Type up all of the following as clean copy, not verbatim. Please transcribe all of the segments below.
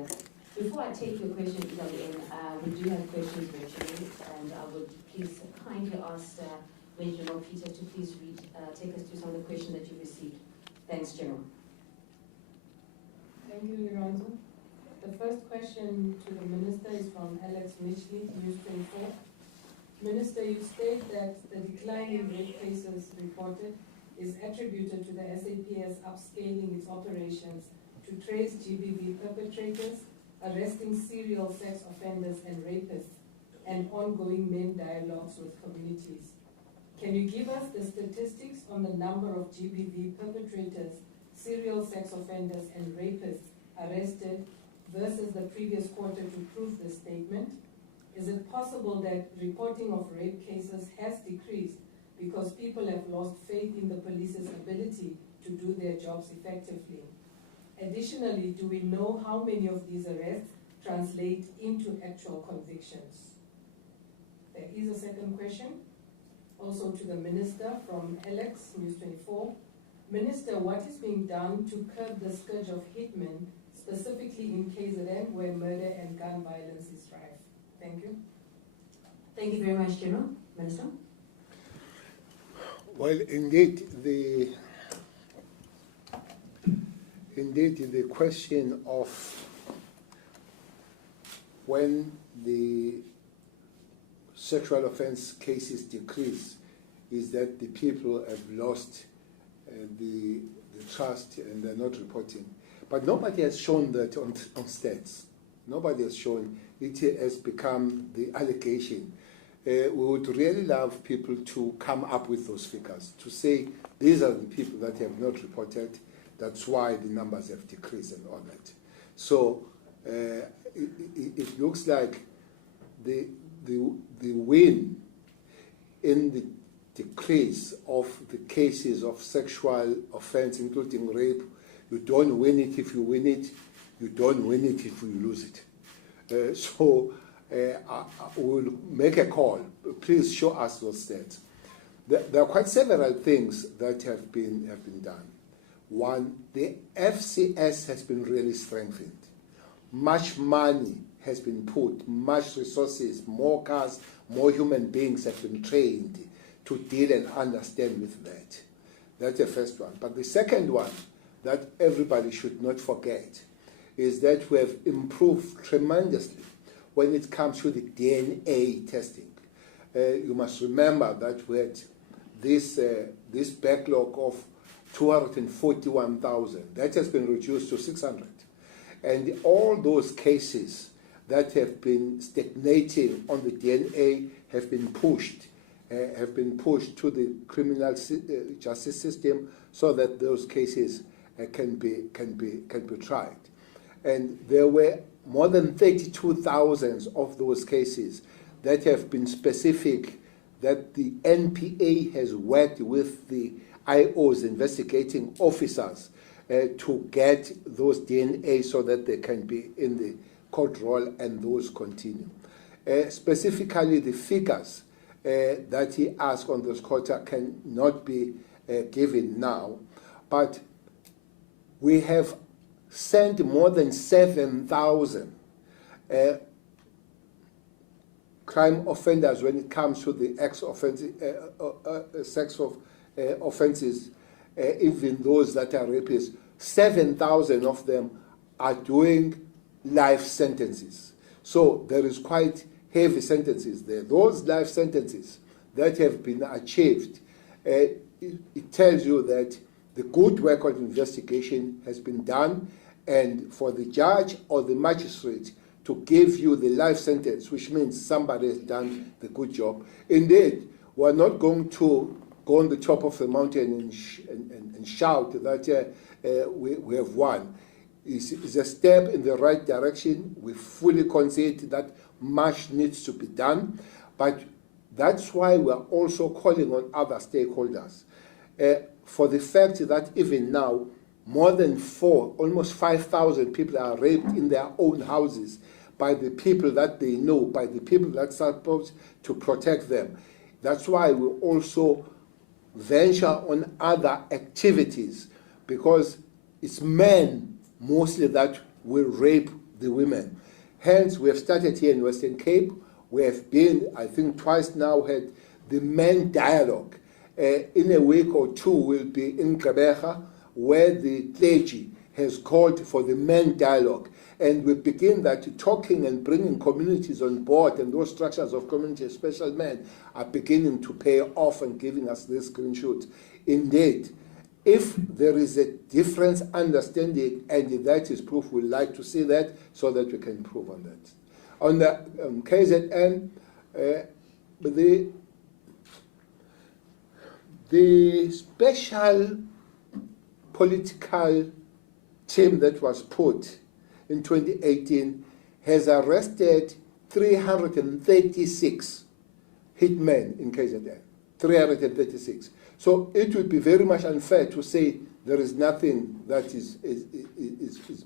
media. Before I take your question, we do have questions virtually, and I would please kindly ask General Peter to please take us through some of the questions that you've received. Thanks, General. Thank you, Lorenzo. The first question to the Minister is from Alex Mitchley, News 24. Minister, you state that the decline in rape cases reported is attributed to the SAPS upscaling its operations to trace GBV perpetrators, arresting serial sex offenders and rapists, and ongoing main dialogues with communities. Can you give us the statistics on the number of GBV perpetrators, serial sex offenders, and rapists arrested versus the previous quarter to prove this statement? Is it possible that reporting of rape cases has decreased because people have lost faith in the police's ability to do their jobs effectively? Additionally, do we know how many of these arrests translate into actual convictions? There is a second question, also to the Minister, from Alex, News 24. Minister, what is being done to curb the scourge of hitmen, specifically in KZN, where murder and gun violence is rife? Thank you. Thank you very much, General. Minister? Well, indeed, the question of when the sexual offense cases decrease is that the people have lost the trust and they're not reporting. But nobody has shown that on stats. Nobody has shown it has become the allegation. We would really love people to come up with those figures, to say these are the people that have not reported, that's why the numbers have decreased and all that. So it looks like the win in the decrease of the cases of sexual offense, including rape, you don't win it if you win it, you don't win it if you lose it. I will make a call. Please show us those stats. There are quite several things that have been done. One, the FCS has been really strengthened. Much money has been put, much resources, more cars, more human beings have been trained to deal and understand with that. That's the first one. But the second one that everybody should not forget is that we have improved tremendously when it comes to the DNA testing. You must remember that we had this backlog of 241,000. That has been reduced to 600. And all those cases that have been stagnating on the DNA have been pushed to the criminal justice system so that those cases can be tried. And there were more than 32,000 of those cases that have been specific, that the NPA has worked with the IOs, investigating officers, to get those DNA so that they can be in the court roll and those continue. Specifically, the figures that he asked on this quarter cannot be given now, but we have sent more than 7,000 crime offenders when it comes to the sex offenses, even those that are rapists. 7,000 of them are doing life sentences. So there is quite heavy sentences there. Those life sentences that have been achieved, it tells you that the good work on investigation has been done, and for the judge or the magistrate to give you the life sentence, which means somebody has done the good job. Indeed, we're not going to go on the top of the mountain and shout that we have won. It's a step in the right direction. We fully concede that much needs to be done, but that's why we're also calling on other stakeholders for the fact that even now, more than almost 5,000 people are raped in their own houses by the people that they know, by the people that are supposed to protect them. That's why we also venture on other activities, because it's men mostly that will rape the women. Hence, we have started here in Western Cape. We have been, I think, twice now had the men dialogue. In a week or two, we'll be in Gqeberha, where the clergy has called for the men dialogue. And we begin that talking and bringing communities on board, and those structures of community, special men, are beginning to pay off and giving us this green shoot. Indeed, if there is a difference understanding, and that is proof, we'd like to see that so that we can improve on that. On the KZN, the special political team that was put in 2018 has arrested 336 hitmen in KZN. 336. So it would be very much unfair to say there is nothing that is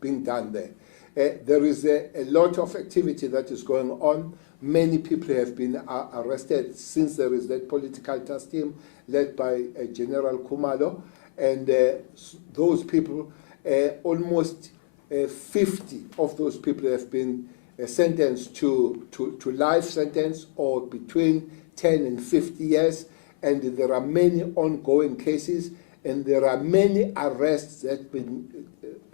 being done there. There is a lot of activity that is going on. Many people have been arrested since there is that political task team led by General Kumalo. And those people, almost 50 of those people have been sentenced to life sentence or between 10 and 50 years. And there are many ongoing cases, and there are many arrests that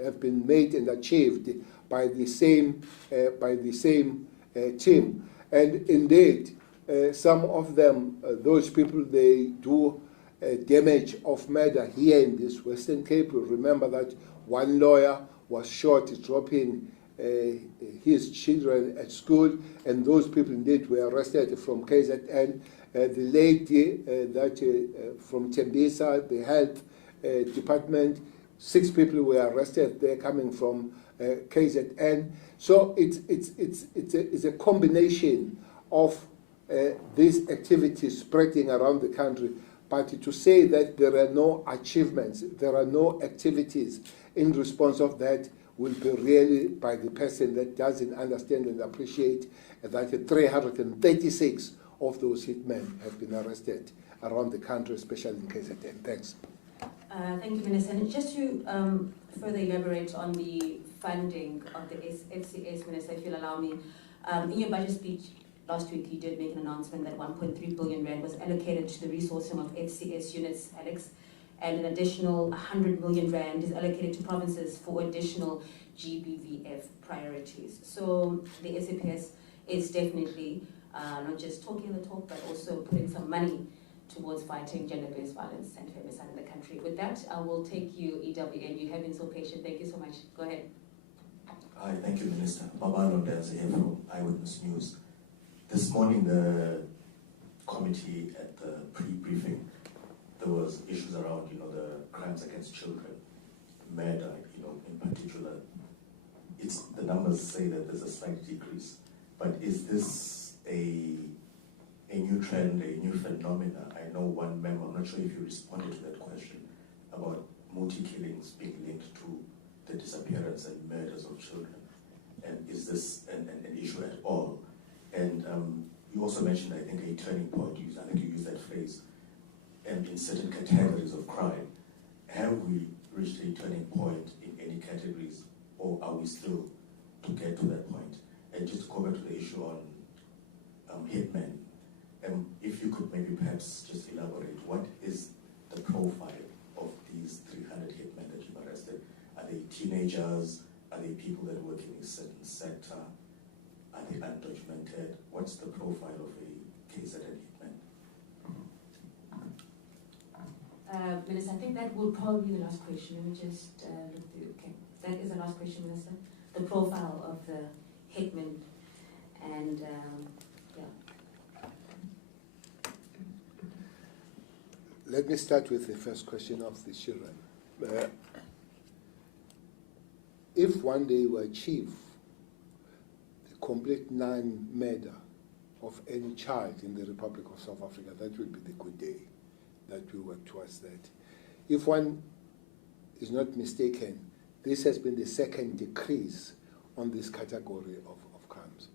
have been made and achieved by the same team. And indeed, some of them, those people, they do damage of murder here in this Western Cape. We remember that one lawyer was shot dropping his children at school, and those people indeed were arrested from KZN. The lady from Tembisa, the health department, 6 people were arrested there coming from KZN. So it's a combination of these activities spreading around the country. But to say that there are no achievements, there are no activities in response of that will be really by the person that doesn't understand and appreciate that 336 of those hitmen have been arrested around the country, especially in KZN. Thanks. Thank you, Minister. And just to further elaborate on the funding of the FCS, Minister, if you'll allow me, in your budget speech last week, you did make an announcement that 1.3 billion rand was allocated to the resourcing of FCS units, Alex, and an additional 100 million rand is allocated to provinces for additional GBVF priorities. So the SAPS is definitely not just talking the talk, but also putting some money towards fighting gender-based violence and femicide in the country. With that, I will take you, EWN. You have been so patient. Thank you so much. Go ahead. Hi, thank you, Minister. Babalo Denze here from Eyewitness News. This morning, the committee at the pre-briefing, there was issues around, the crimes against children, murder, in particular. The numbers say that there's a slight decrease, but is this a new trend, a new phenomena? I know one member, I'm not sure if you responded to that question, about multi-killings being linked to the disappearance and murders of children. And is this an issue at all? And you also mentioned, I think, a turning point. I think you used that phrase. And in certain categories of crime, have we reached a turning point in any categories, or are we still to get to that point? And just to go back to the issue on hitmen, if you could maybe perhaps just elaborate, what is the profile of these 300 hitmen that you've arrested? Are they teenagers? Are they people that work in a certain sector? Are they undocumented? What's the profile of a KZN hitman? Minister, I think that will probably be the last question. Let me just look through. Okay, that is the last question, Minister. The profile of the hitman, and yeah. Let me start with the first question of the children. If one day we achieve the complete non-murder of any child in the Republic of South Africa, that will be the good day that we work towards that. If one is not mistaken, this has been the second decrease on this category of crimes.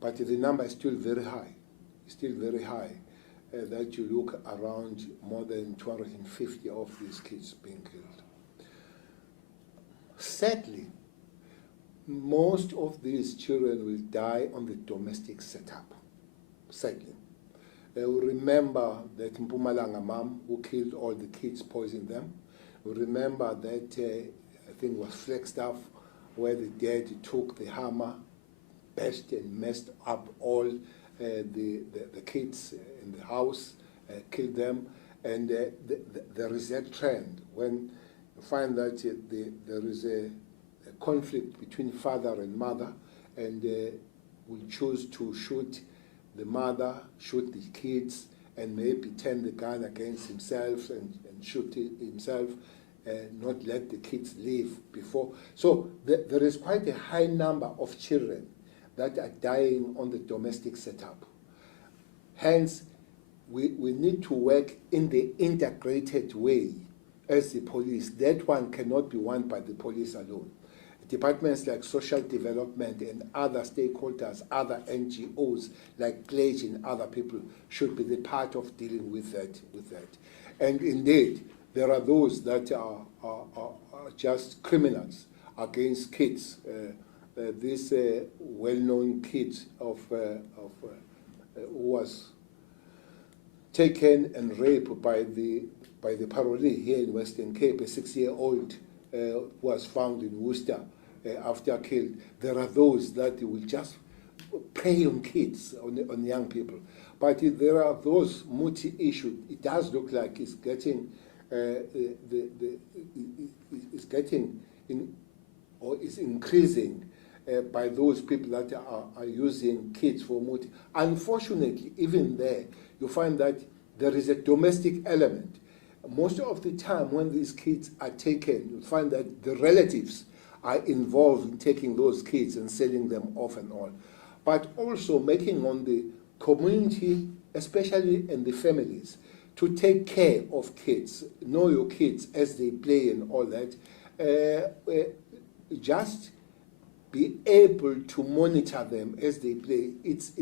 But the number is still very high, that you look around more than 250 of these kids being killed. Sadly, most of these children will die on the domestic setup, sadly. We remember that Mpumalanga mom who killed all the kids, poisoned them. We remember that, I think it was Flagstaff, where the dad took the hammer, bashed and messed up all the kids in the house, killed them. And there is a trend when you find that there is a conflict between father and mother, and will choose to shoot the mother, shoot the kids, and maybe turn the gun against himself and shoot himself, not let the kids live before. So there is quite a high number of children that are dying on the domestic setup. Hence, we need to work in the integrated way as the police. That one cannot be won by the police alone. Departments like social development and other stakeholders, other NGOs like Pledge and other people should be the part of dealing with that. And indeed, there are those that are just criminals against kids. This well-known kid who was taken and raped by the parolee here in Western Cape, a 6-year-old was found in Worcester after killed. There are those that will just prey on kids, on young people. But there are those multi-issue. It does look like it's getting is increasing by those people that are using kids for multi. Unfortunately, even there, you find that there is a domestic element. Most of the time when these kids are taken, you find that the relatives are involved in taking those kids and selling them off and all. But also making on the community, especially in the families, to take care of kids, know your kids as they play and all that, just be able to monitor them as they play. It's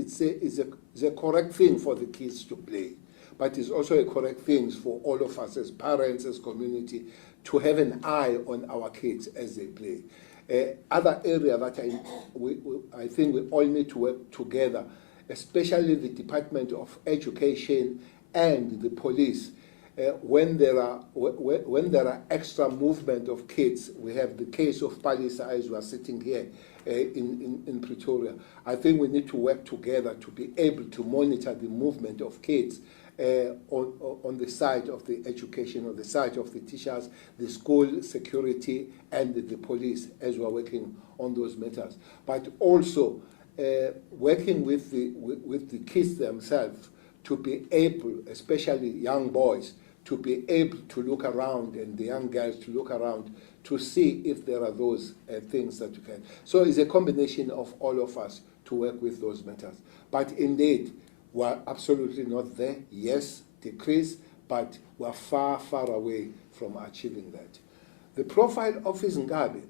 a correct thing for the kids to play, but it's also a correct thing for all of us as parents, as community, to have an eye on our kids as they play. Other area that I think we all need to work together, especially the Department of Education and the police. When there are extra movement of kids, we have the case of Palisa as we are sitting here in Pretoria. I think we need to work together to be able to monitor the movement of kids on the side of the education, on the side of the teachers, the school security, and the police as we are working on those matters. But also working with the kids themselves to be able, especially young boys, to be able to look around, and the young girls to look around to see if there are those things that you can. So it's a combination of all of us to work with those matters. But indeed, we're absolutely not there. Yes, decrease, but we're far, far away from achieving that. The profile of Izinkabi,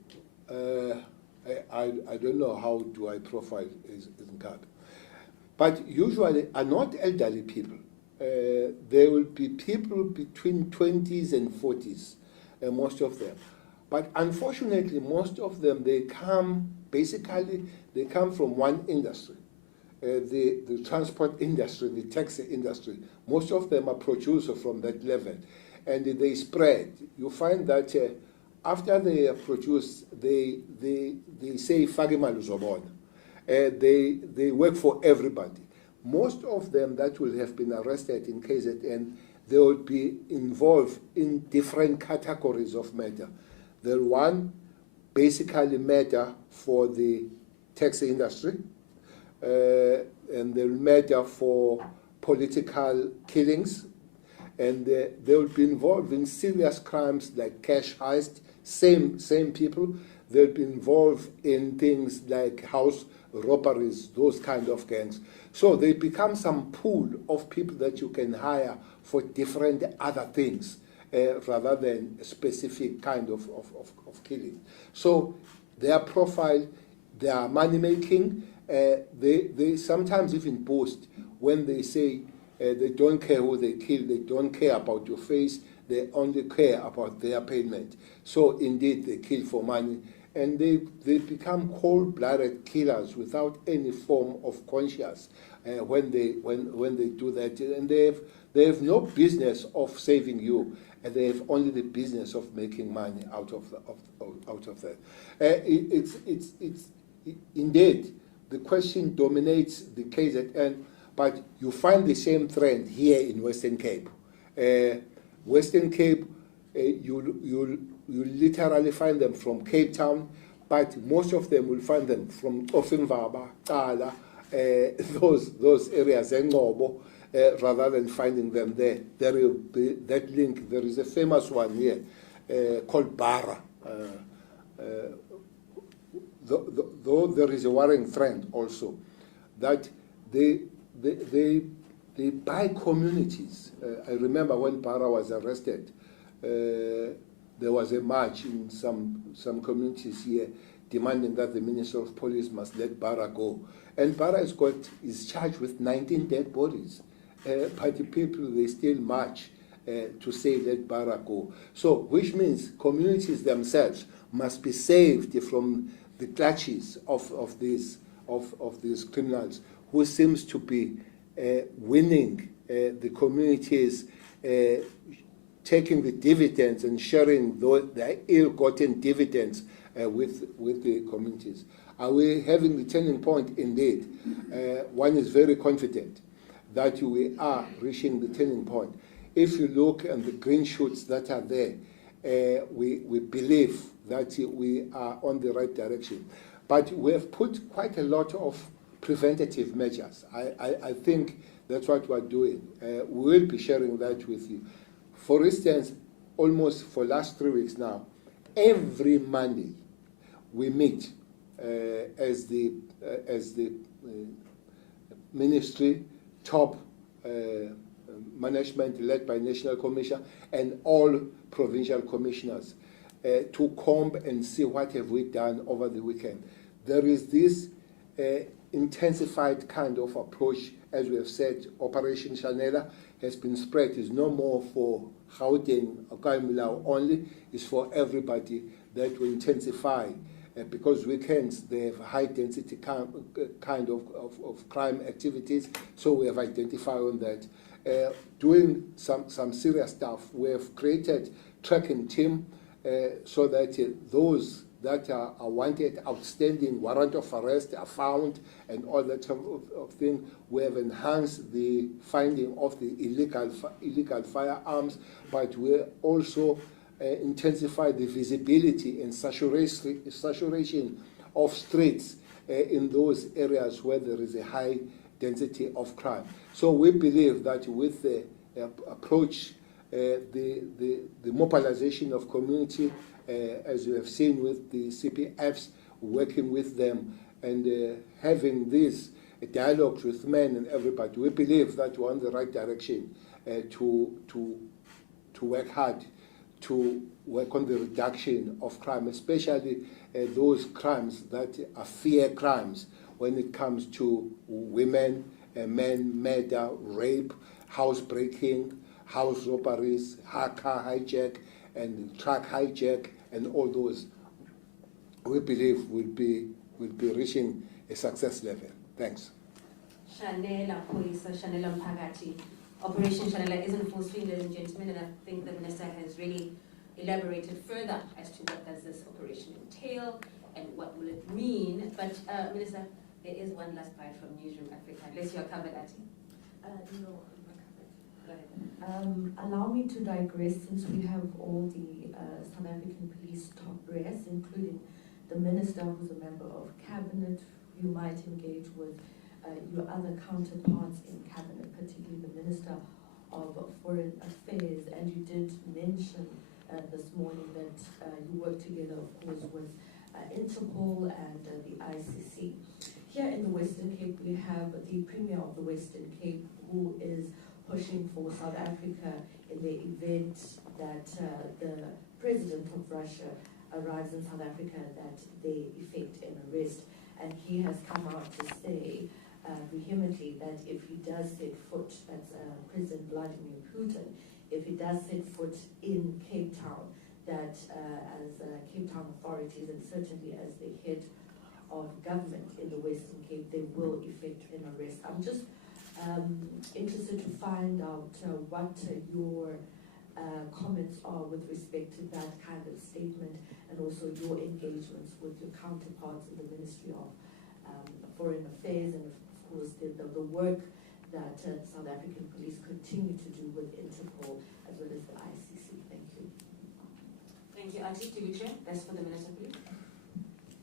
I don't know how do I profile Izinkabi, but usually are not elderly people. There will be people between 20s and 40s, most of them. But unfortunately, most of them, they come from one industry, the transport industry, the taxi industry. Most of them are producers from that level, and they spread. You find that after they are produced, they say, "Fagimali uzobona." They work for everybody. Most of them that will have been arrested in KZN, they will be involved in different categories of matter. The one basically matter for the taxi industry, and they'll matter for political killings, and they will be involved in serious crimes like cash heist, same people. They'll be involved in things like house robberies, those kind of gangs. So they become some pool of people that you can hire for different other things rather than a specific kind of killing. So their profile, their money making, they sometimes even boast when they say they don't care who they kill, they don't care about your face, they only care about their payment. So indeed they kill for money, and they become cold-blooded killers without any form of conscience when they do that, and they have no business of saving you, and they have only the business of making money out of that. It's indeed, the question dominates the case at hand, but you find the same trend here in Western Cape. Western Cape, you literally find them from Cape Town, but most of them will find them from Offenvaba, Kala, those areas, Ngobo, rather than finding them there. There will be that link. There is a famous one here called Bara. Though there is a worrying trend also that they buy communities. I remember when Bara was arrested, there was a march in some communities here demanding that the Minister of Police must let Bara go. And Bara is charged with 19 dead bodies. But the people, they still march to say let Bara go. So, which means communities themselves must be saved from the clutches of these criminals who seems to be winning the communities, taking the dividends and sharing the ill-gotten dividends with the communities. Are we having the turning point? Indeed. One is very confident that we are reaching the turning point. If you look at the green shoots that are there, we believe that we are on the right direction. But we have put quite a lot of preventative measures. I think that's what we're doing. We will be sharing that with you. For instance, almost for the last 3 weeks now, every Monday we meet as the ministry, top management led by National Commissioner and all provincial commissioners to comb and see what have we done over the weekend. There is this intensified kind of approach, as we have said. Operation Shanela has been spread. It's no more for Gauteng or Kaimulao only. It's for everybody that will intensify. Because weekends, they have high density kind of crime activities, so we have identified on that. Doing some serious stuff, we have created tracking team so that those that are wanted, outstanding warrant of arrest are found, and all that type of thing. We have enhanced the finding of the illegal firearms, but we also intensify the visibility and saturation of streets in those areas where there is a high density of crime. So we believe that with the approach, the mobilization of community, as you have seen with the CPFs, working with them and having these dialogues with men and everybody, we believe that we're on the right direction to work hard to work on the reduction of crime, especially those crimes that are fear crimes when it comes to women, men, murder, rape, house breaking, house robberies, car hijack, and truck hijack, and all those. We believe will be reaching a success level. Thanks. Shanela Police, Shanela Mpagati. Operation Shanela is in full swing, ladies and gentlemen, and I think the Minister has really elaborated further as to what does this operation entail and what will it mean. But Minister, there is one last bite from Newsroom Africa, unless you are covered, Ati. No, I'm not covered. Go ahead. Allow me to digress, since we have all the South African police top brass, including the Minister, who's a member of Cabinet. You might engage with your other counterparts in Cabinet, particularly the Minister of Foreign Affairs, and you did mention this morning that you work together, of course, with Interpol and the ICC. Here in the Western Cape, we have the Premier of the Western Cape, who is pushing for South Africa in the event that the President of Russia arrives in South Africa, that they effect an arrest. And he has come out to say vehemently that if he does set foot, that's President Vladimir Putin, if he does set foot in Cape Town, that as Cape Town authorities and certainly as the head of government in the Western Cape, they will effect an arrest. I'm just interested to find out what your comments are with respect to that kind of statement, and also your engagements with your counterparts in the Ministry of Foreign Affairs, and of course the work that South African police continue to do with Interpol as well as the ICC. Thank you. Thank you. Auntie Tibuche, that's for the Minister, please.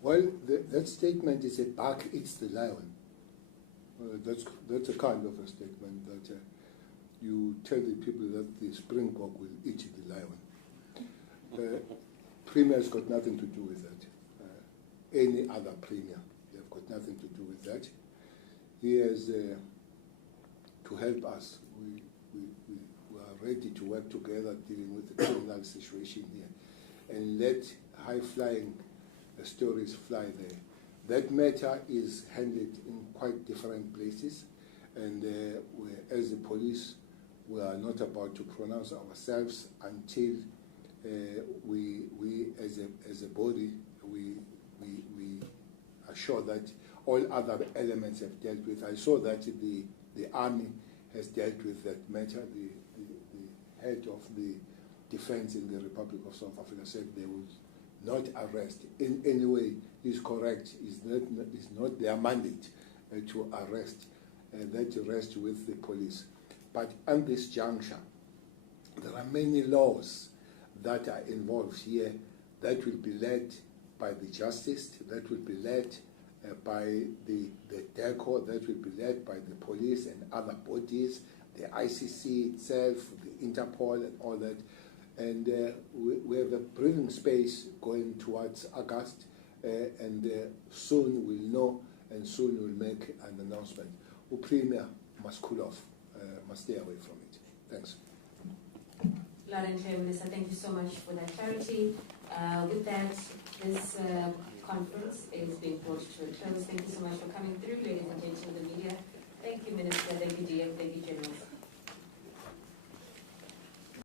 Well, that statement is a buck eats the lion. That's a kind of a statement that you tell the people that the springbok will eat the lion. Premier's got nothing to do with that. Any other premier, they have got nothing to do with that. He has to help us. We are ready to work together dealing with the criminal situation here, and let high-flying stories fly there. That matter is handled in quite different places, and as the police, we are not about to pronounce ourselves until we as a body, we are sure that all other elements have dealt with. I saw that the army has dealt with that matter. The head of the defense in the Republic of South Africa said they would not arrest in any way. Is correct. Is not their mandate to arrest. That rests with the police. But at this juncture, there are many laws that are involved here that will be led by the justice, that will be led by the DECO, that will be led by the police and other bodies, the ICC itself, the Interpol and all that. And we have a breathing space going towards August, and soon we'll know, and soon we'll make an announcement. The Premier must cool off, must stay away from it. Thanks. Loud and clear, Minister. Thank you so much for that clarity. With that, this conference is being brought to a close. Thank you so much for coming through, ladies and gentlemen.